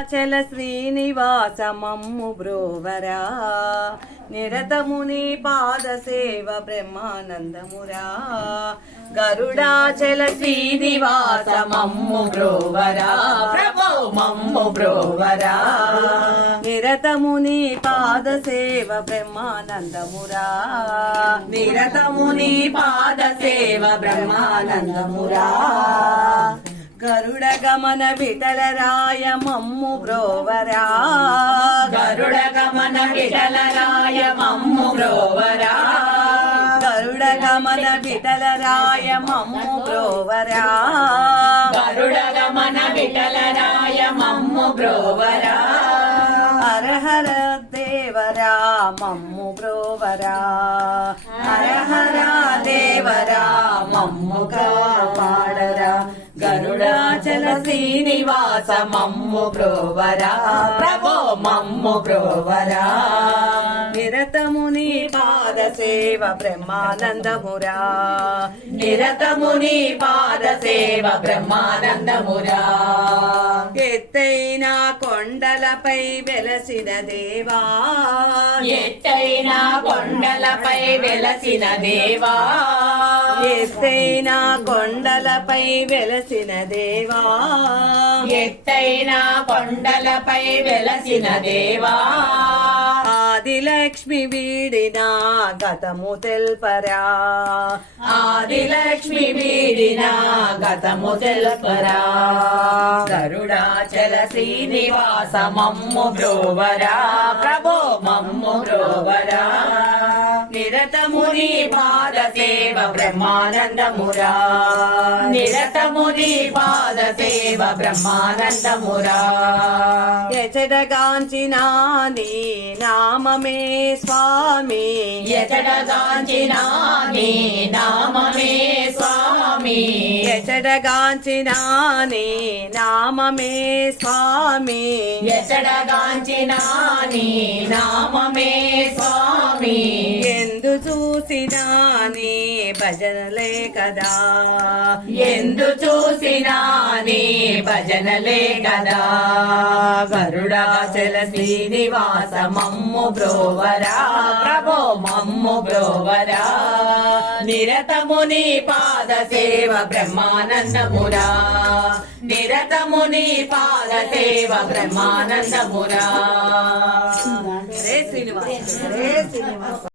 అచల శ్రీనివాసమమ్ము బ్రోవరా. నిరతముని పాద సేవ బ్రహ్మానందమురా. గరుడాచల శ్రీనివాసమమ్ము బ్రోవరా. ప్రభో మమ్ము బ్రోవరా. నిరతముని పాద సేవ బ్రహ్మానందమురా. నిరతముని పాద సేవ బ్రహ్మానందమురా. గరుడ గమన విఠల రాయ మమ్ము బ్రోవరా గరుడ గమన విఠల రాయ మమ్ము బ్రోవరా గరుడ గమన విఠల రాయ మమ్ము బ్రోవరా గరుడ గమన విఠల రాయ మమ్ము బ్రోవరా హర హర దేవరా మమ్ము బ్రోవరా హర హర దేవరా మమ్ము గరుడాచల శ్రీనివాస మమ్ము బ్రోవరా ప్రభో మమ్ము బ్రోవరా నిరతముని పాద సేవ బ్రహ్మానందమురా. నిరతముని పాద సేవ బ్రహ్మానందమురా. ఎత్తైన కొండలపై వెలసిన దేవా. ఎత్తైన కొండలపై వెలసిన దేవా. ఎత్తైన కొండలపై వెలసిన దేవా. ఎత్తైన కొండలపై వెలసిన దేవా. ఆదిలక్ష్మి వీడిన గతము తెల్పరా. ఆదిలక్ష్మి వీడిన గతము తెలుపరా. గరుడాచల శ్రీనివాస మమ్ము బ్రోవరా ప్రభో మమ్ము బ్రోవరా నిరతముని పాద సేవ బ్రహ్మానందమురా. నిరతముని పాద సేవ బ్రహ్మానందమురా. ఎచడగాంచిన నీ నామమే స్వామి. ఎతడగాంచిన నీ నామమే స్వామి. ఎచడగాంచిన నీ నామమే స్వామి. ఎతడగాంచిన నీ నామమే భజనలే కదా. ఎందు చూసినా నీ భజనలే కదా. గరుడాచల శ్రీనివాస మమ్ము బ్రోవరా. ప్రభో మమ్ము బ్రోవరా. నిరతముని పాద సేవ బ్రహ్మానందమురా. నిరతముని పాద సేవ బ్రహ్మానందమురా. రే శ్రీనివాస. రే శ్రీనివాస.